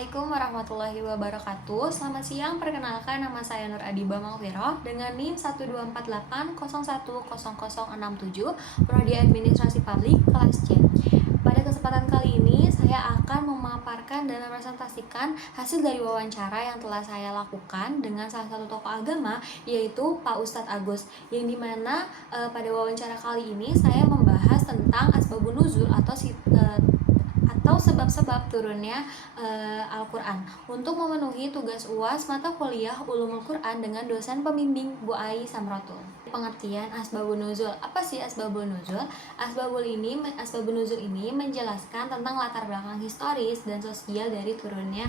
Assalamualaikum warahmatullahi wabarakatuh. Selamat siang, perkenalkan nama saya Nur Adiba Maufiroh dengan NIM 12480100067, Prodi Administrasi Publik kelas C. Pada kesempatan kali ini saya akan memaparkan dan mepresentasikan hasil dari wawancara yang telah saya lakukan dengan salah satu tokoh agama, yaitu Pak Ustadz Agus, yang dimana pada wawancara kali ini saya membahas tentang asbabun nuzul atau sebab-sebab turunnya Al-Quran untuk memenuhi tugas UAS mata kuliah Ulumul Quran dengan dosen pembimbing Bu Ai Samratul. Pengertian asbabun nuzul. Apa sih asbabun nuzul? Asbabun nuzul ini menjelaskan tentang latar belakang historis dan sosial dari turunnya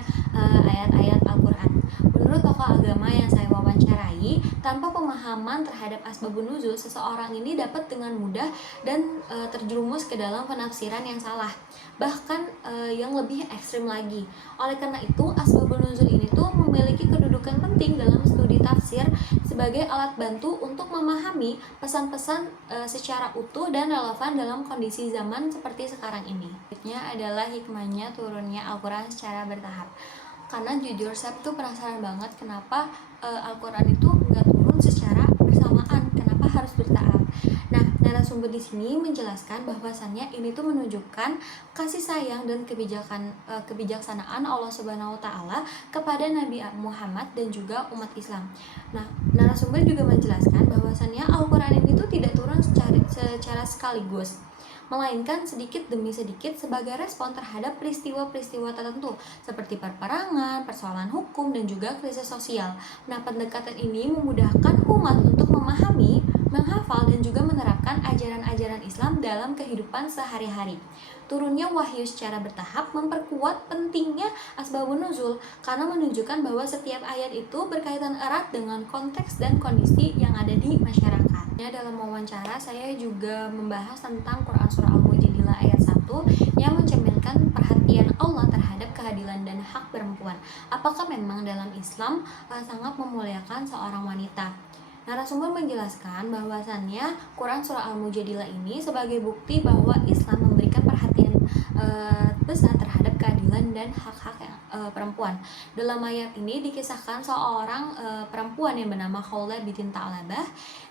ayat-ayat Al-Quran. Menurut tokoh agama yang saya wawancarai, tanpa pemahaman terhadap asbabun nuzul, seseorang ini dapat dengan mudah dan terjerumus ke dalam penafsiran yang salah, bahkan yang lebih ekstrim lagi. Oleh karena itu, asbabun nuzul ini tuh memiliki kedudukan penting dalam studi tafsir sebagai alat bantu untuk memahami pesan-pesan secara utuh dan relevan dalam kondisi zaman seperti sekarang ini. Berikutnya adalah hikmahnya turunnya Al-Quran secara bertahap. Karena jujur saya tuh penasaran banget kenapa Al-Quran itu nggak turun secara bersamaan, kenapa harus bertahap. Nah, narasumber di sini menjelaskan bahwasannya ini tuh menunjukkan kasih sayang dan kebijaksanaan Allah Subhanahu wa taala kepada Nabi Muhammad dan juga umat Islam. Nah, narasumber juga menjelaskan bahwasannya Al-Quran ini tuh tidak turun secara sekaligus, melainkan sedikit demi sedikit sebagai respon terhadap peristiwa-peristiwa tertentu seperti perperangan, persoalan hukum, dan juga krisis sosial. Nah, pendekatan ini memudahkan umat untuk memahami, menghafal, dan juga menerapkan ajaran-ajaran Islam dalam kehidupan sehari-hari. Turunnya wahyu secara bertahap memperkuat pentingnya asbabun nuzul karena menunjukkan bahwa setiap ayat itu berkaitan erat dengan konteks dan kondisi yang ada di masyarakat. Dalam wawancara saya juga membahas tentang Quran Surah Al-Mujadilah ayat 1 yang mencerminkan perhatian Allah terhadap keadilan dan hak perempuan. Apakah memang dalam Islam sangat memuliakan seorang wanita? Narasumber menjelaskan bahwasannya Quran Surah Al-Mujadilah ini sebagai bukti bahwa Islam memberikan perhatian besar terhadap keadilan dan hak-hak perempuan. Dalam ayat ini dikisahkan seorang perempuan yang bernama Khawlah binti Tha'labah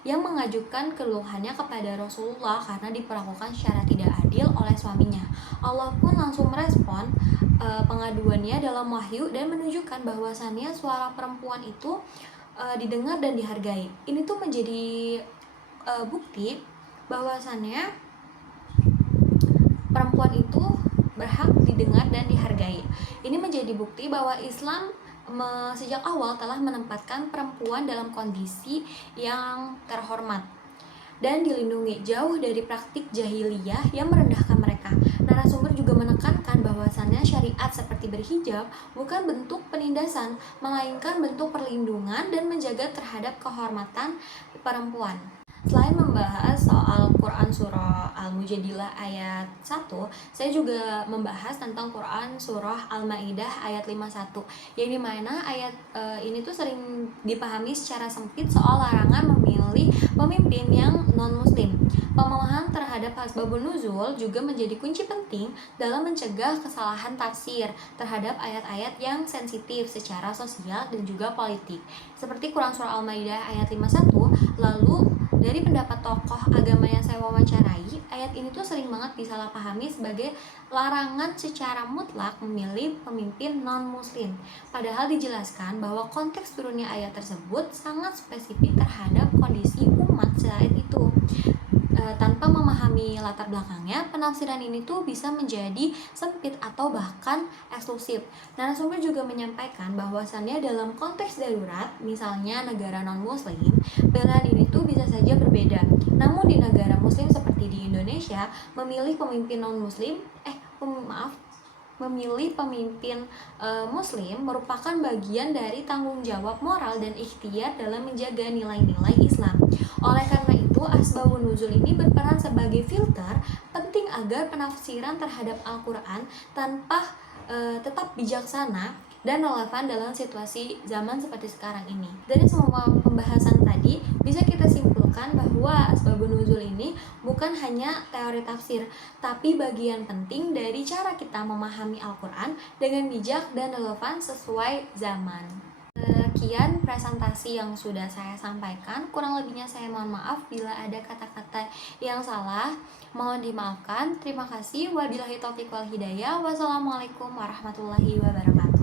yang mengajukan keluhannya kepada Rasulullah karena diperlakukan secara tidak adil oleh suaminya. Allah pun langsung merespon pengaduannya dalam wahyu dan menunjukkan bahwasannya suara perempuan itu didengar dan dihargai. Ini tuh menjadi bukti bahwasannya perempuan itu berhak didengar dan dihargai. Ini menjadi bukti bahwa Islam sejak awal telah menempatkan perempuan dalam kondisi yang terhormat dan dilindungi jauh dari praktik jahiliyah yang merendahkan mereka. Narasumber juga menekankan bahwasannya syariat seperti berhijab bukan bentuk penindasan, melainkan bentuk perlindungan dan menjaga terhadap kehormatan perempuan. Selain membahas soal Quran Surah Al-Mujadilah ayat 1, saya juga membahas tentang Quran Surah Al-Ma'idah ayat 51, yang dimana ayat ini tuh sering dipahami secara sempit soal larangan memilih pemimpin yang non-muslim. Pemahaman terhadap asbabun nuzul juga menjadi kunci penting dalam mencegah kesalahan tafsir terhadap ayat-ayat yang sensitif secara sosial dan juga politik. Seperti Quran Surah Al-Ma'idah ayat 51, lalu dari pendapat tokoh agama yang saya wawancarai, ayat ini tuh sering banget disalahpahami sebagai larangan secara mutlak memilih pemimpin non-muslim. Padahal dijelaskan bahwa konteks turunnya ayat tersebut sangat spesifik terhadap kondisi umat saat itu. Tanpa memahami latar belakangnya, penafsiran ini tuh bisa menjadi sempit atau bahkan eksklusif. Narasumber juga menyampaikan bahwasannya dalam konteks darurat, misalnya negara non-muslim, pilihan ini tuh bisa saja berbeda. Namun di negara muslim seperti di Indonesia, memilih pemimpin memilih pemimpin muslim merupakan bagian dari tanggung jawab moral dan ikhtiar dalam menjaga nilai-nilai Islam. Oleh karena itu, asbabun nuzul ini berperan sebagai filter penting agar penafsiran terhadap Al-Quran tetap bijaksana dan relevan dalam situasi zaman seperti sekarang ini. Dari semua pembahasan tadi, bisa kita simpulkan menyimpulkan bahwa asbabun nuzul ini bukan hanya teori tafsir, tapi bagian penting dari cara kita memahami Al-Quran dengan bijak dan relevan sesuai zaman. Sekian presentasi yang sudah saya sampaikan. Kurang lebihnya saya mohon maaf bila ada kata-kata yang salah. Mohon dimaafkan. Terima kasih. Wabillahi taufiq wal hidayah. Wassalamualaikum warahmatullahi wabarakatuh.